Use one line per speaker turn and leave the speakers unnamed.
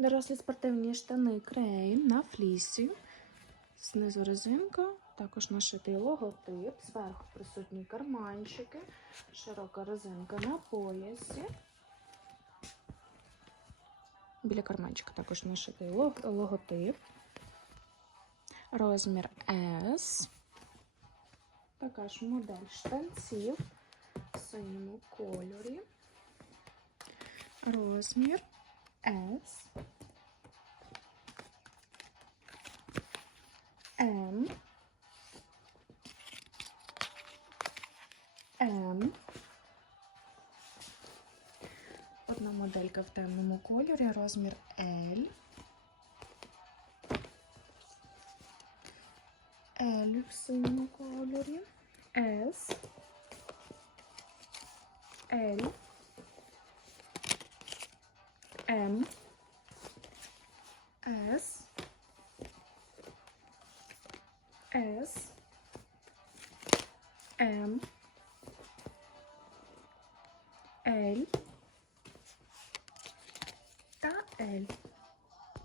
Дорослі спортивні штани Крейн на флісі. Знизу резинка, також нашитий логотип, зверху присутні карманчики, широка резинка на поясі. Біля карманчика також нашитий лог- логотип. Розмір S. Така ж модель штанців в синьому кольорі. Розмір S. М. М. Одна моделька в темному кольорі, розмір L. L в синьому кольорі. S. L. М. S M L A L.